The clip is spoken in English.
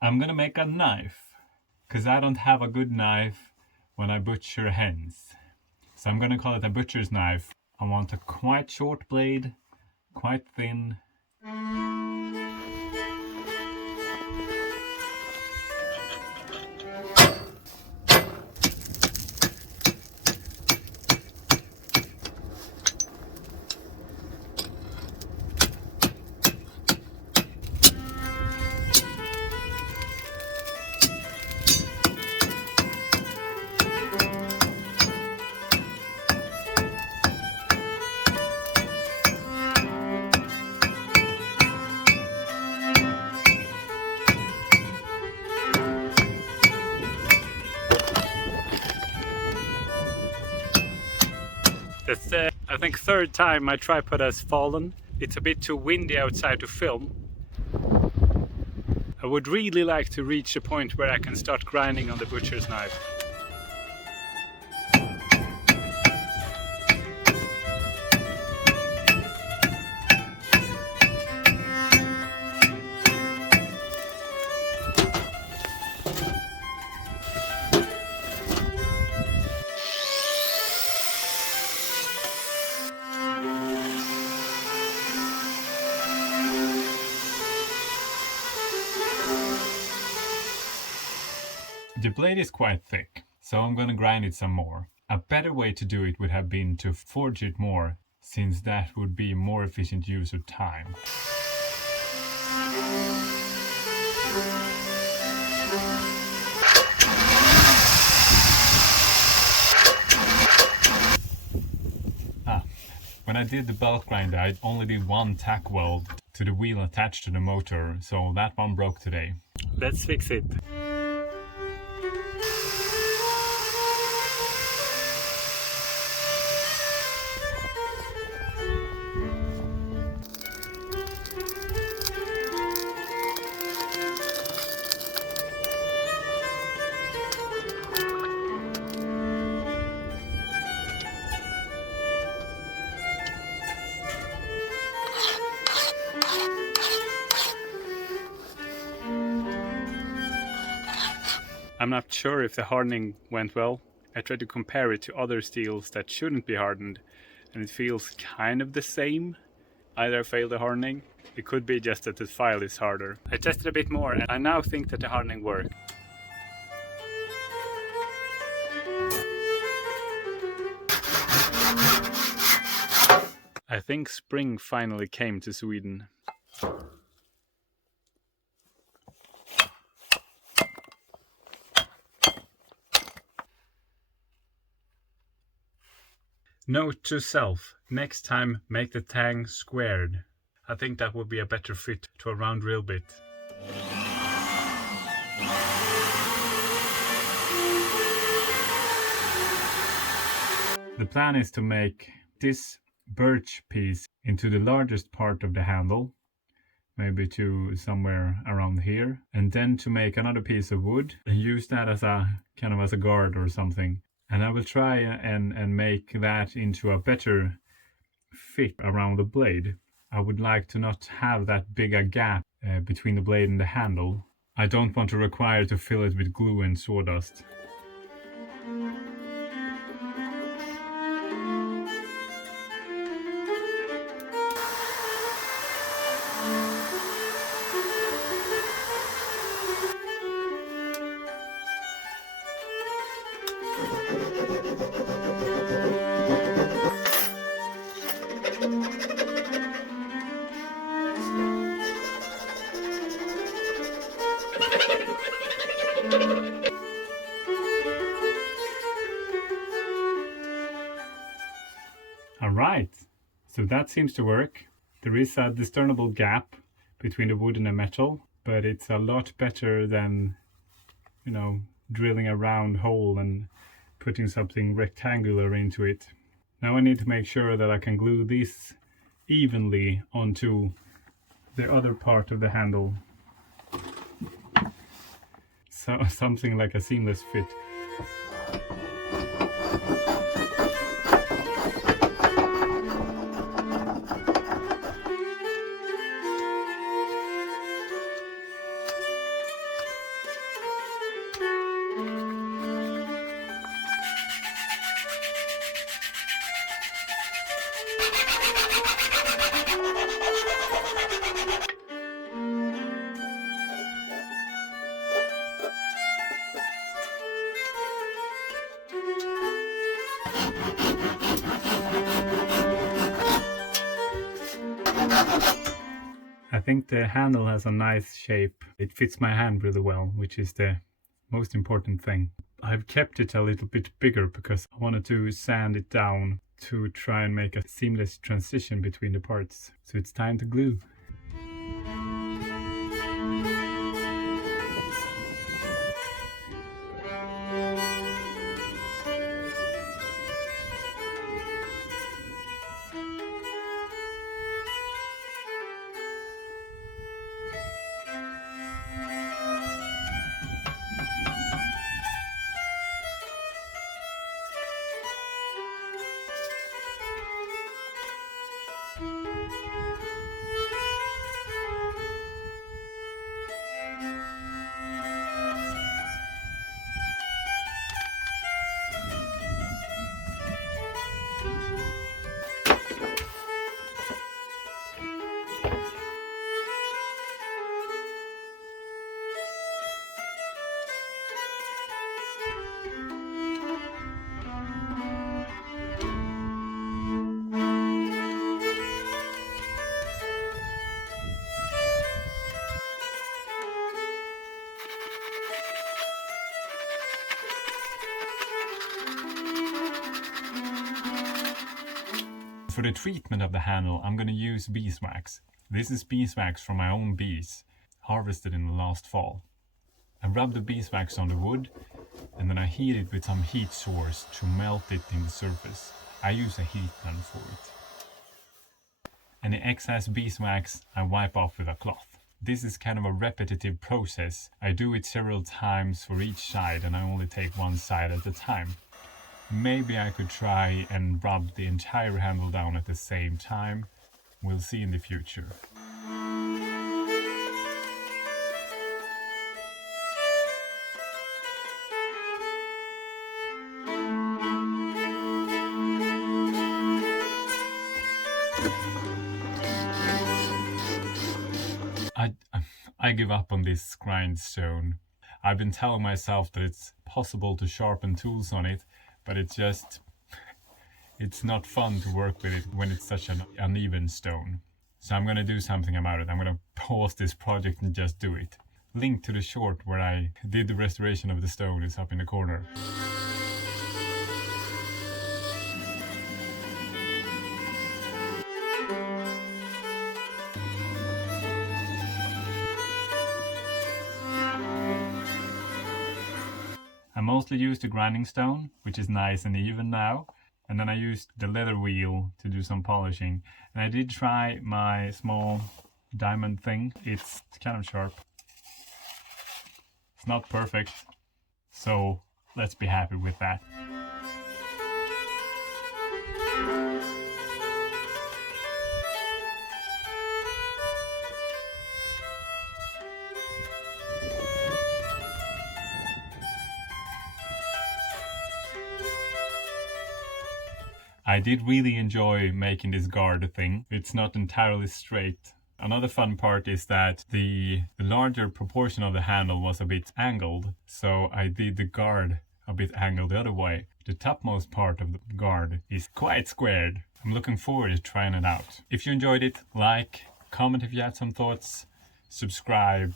I'm gonna make a knife, because I don't have a good knife when I butcher hens. So I'm gonna call it a butcher's knife. I want a quite short blade, quite thin. That's the, I think, third time my tripod has fallen. It's a bit too windy outside to film. I would really like to reach a point where I can start grinding on the butcher's knife. The blade is quite thick, so I'm gonna grind it some more. A better way to do it would have been to forge it more, since that would be more efficient use of time. When I did the belt grinder, I only did one tack weld to the wheel attached to the motor, so that one broke today. Let's fix it. I'm not sure if the hardening went well. I tried to compare it to other steels that shouldn't be hardened, and it feels kind of the same. Either I failed the hardening, it could be just that the file is harder. I tested a bit more and I now think that the hardening worked. I think spring finally came to Sweden. Note to self, next time make the tang squared. I think that would be a better fit to a round drill bit. The plan is to make this birch piece into the largest part of the handle, maybe to somewhere around here, and then to make another piece of wood and use that as a kind of as a guard or something. And I will try and make that into a better fit around the blade. I would like to not have that big a gap between the blade and the handle. I don't want to require to fill it with glue and sawdust. Alright, so that seems to work. There is a discernible gap between the wood and the metal, but it's a lot better than, you know, drilling a round hole and putting something rectangular into it. Now I need to make sure that I can glue this evenly onto the other part of the handle. So something like a seamless fit. I think the handle has a nice shape. It fits my hand really well, which is the most important thing. I've kept it a little bit bigger because I wanted to sand it down to try and make a seamless transition between the parts. So it's time to glue. For the treatment of the handle, I'm going to use beeswax. This is beeswax from my own bees, harvested in the last fall. I rub the beeswax on the wood and then I heat it with some heat source to melt it in the surface. I use a heat gun for it. Any excess beeswax I wipe off with a cloth. This is kind of a repetitive process. I do it several times for each side and I only take one side at a time. Maybe I could try and rub the entire handle down at the same time. We'll see in the future. I give up on this grindstone. I've been telling myself that it's possible to sharpen tools on it, but it's not fun to work with it when it's such an uneven stone. So I'm gonna do something about it. I'm gonna pause this project and just do it. Link to the short where I did the restoration of the stone is up in the corner. I mostly used the grinding stone, which is nice and even now. And then I used the leather wheel to do some polishing. And I did try my small diamond thing. It's kind of sharp. It's not perfect, so let's be happy with that. I did really enjoy making this guard thing. It's not entirely straight. Another fun part is that the larger proportion of the handle was a bit angled, so I did the guard a bit angled the other way. The topmost part of the guard is quite squared. I'm looking forward to trying it out. If you enjoyed it, like, comment if you had some thoughts, subscribe,